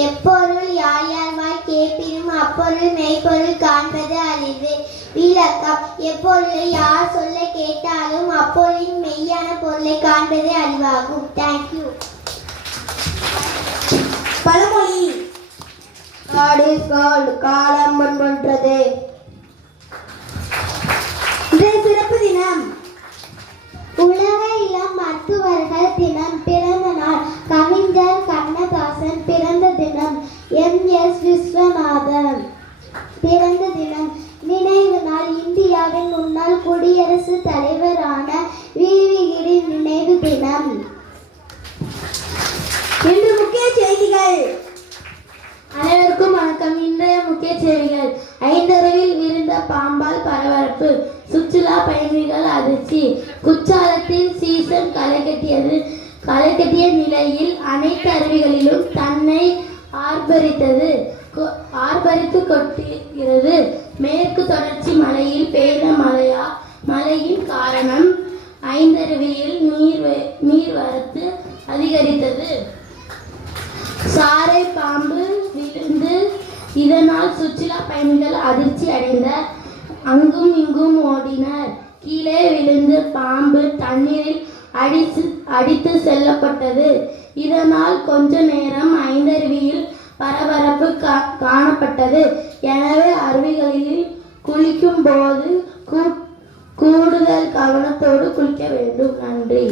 எப்பொருள் யார் யார்வாய் கேட்பினும் அப்பொருள் மெய்ப்பொருள் காண்பது அறிவு. விளக்கம்: எப்பொருளை யார் சொல்ல கேட்டாலும் அப்பொருளின் மெய்யான பொருளை காண்பது அறிவாகும். தேங்க்யூ. பழமொழி: காடு காடு காலம்மன் போன்றது. இன்றைய சிறப்பு தினம் உலக இளம் மருத்துவர்கள் தினம். பிறந்த நாள்: கவிஞர் கண்ணதாசன். பிறந்த தினம்: எம்.எஸ். விஸ்வநாதன். பிறந்த தினம். நினைவு நாள்: இந்தியாவின் முன்னாள் குடியரசுத் தலைவரான வி.வி. கிரி நினைவு தினம். இன்று முக்கிய செய்திகள். அனைவருக்கும் வணக்கம். இன்றைய முக்கிய செய்திகள்: ஐந்தருவில் விழுந்த பாம்பால் பரபரப்பு, சுற்றுலா பயணிகள் அதிர்ச்சி, குற்றாலத்தில் சீசன் களைகட்டிய நிலையில் அனைத்து அருவிகளிலும் தன்னை ஆர்ப்பரித்து கொட்டிருக்கிறது. மேற்கு தொடர்ச்சி மலையில் பெய்த மழையின் காரணம் ஐந்தருவியில் நீர்வரத்து அதிகரித்தது. சாரை பாம்பு விழுந்து இதனால் சுற்றுலா பயணிகள் அதிர்ச்சி அடைந்தனர். அங்கும் இங்கும் ஓடினர். கீழே விழுந்து பாம்பு தண்ணீரில் அடித்து செல்லப்பட்டது. இதனால் கொஞ்ச நேரம் ஐந்தருவியில் பரபரப்பு காணப்பட்டது. எனவே அருவிகளில் குளிக்கும் போது கூடுதல் கவனத்தோடு குளிக்க வேண்டும். நன்றி.